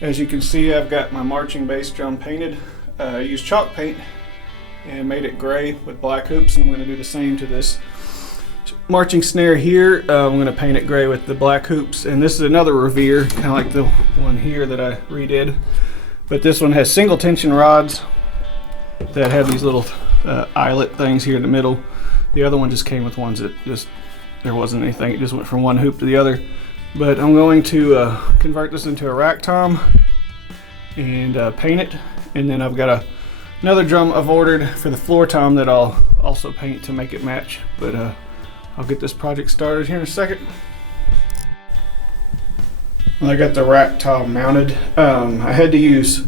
As you can see, I've got my marching bass drum painted. I used chalk paint and made it gray with black hoops, and I'm going to do the same to this marching snare here. I'm going to paint it gray with the black hoops, and this is another Revere, kind of like the one here that I redid. But this one has single tension rods that have these little eyelet things here in the middle. The other one just came with ones that there wasn't anything, it just went from one hoop to the other. But I'm going to convert this into a rack tom and paint it, and then I've got another drum I've ordered for the floor tom that I'll also paint to make it match. But I'll get this project started here in a second. Well, I got the rack tom mounted. I had to use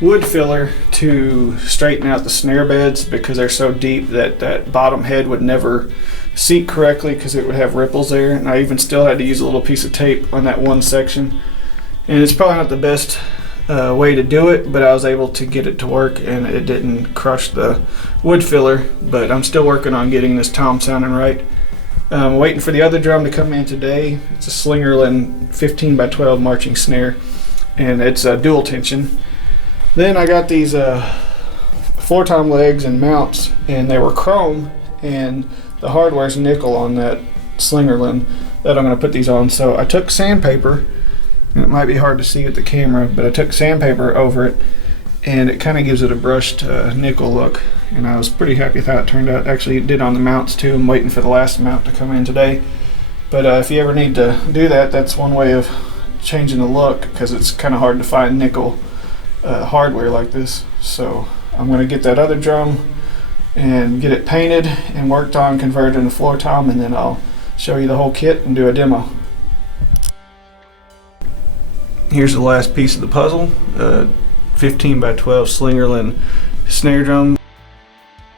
wood filler to straighten out the snare beds because they're so deep that that bottom head would never seat correctly because it would have ripples there, and I even still had to use a little piece of tape on that one section. And it's probably not the best way to do it, but I was able to get it to work and it didn't crush the wood filler. But I'm still working on getting this tom sounding right. I'm waiting for the other drum to come in today. It's a Slingerland 15x12 marching snare, and it's dual tension. Then I got these floor tom legs and mounts, and they were chrome, and the hardware's nickel on that Slingerland that I'm going to put these on. So I took sandpaper, and it might be hard to see with the camera, but I took sandpaper over it, and it kind of gives it a brushed nickel look, and I was pretty happy with how it turned out. Actually, it did on the mounts too. I'm waiting for the last mount to come in today. But if you ever need to do that, that's one way of changing the look, because it's kind of hard to find nickel hardware like this. So I'm going to get that other drum and get it painted and worked on, converted into floor tom, and then I'll show you the whole kit and do a demo. Here's the last piece of the puzzle, 15x12 Slingerland snare drum.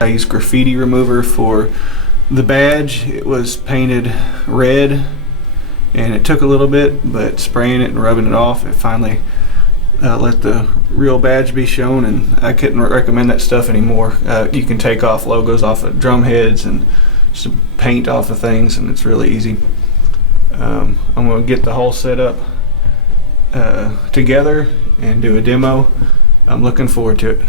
I used graffiti remover for the badge. It was painted red and it took a little bit, but spraying it and rubbing it off, it finally let the real badge be shown, and I couldn't recommend that stuff anymore. You can take off logos off of drum heads and just paint off of things, and it's really easy. I'm going to get the whole setup together and do a demo. I'm looking forward to it.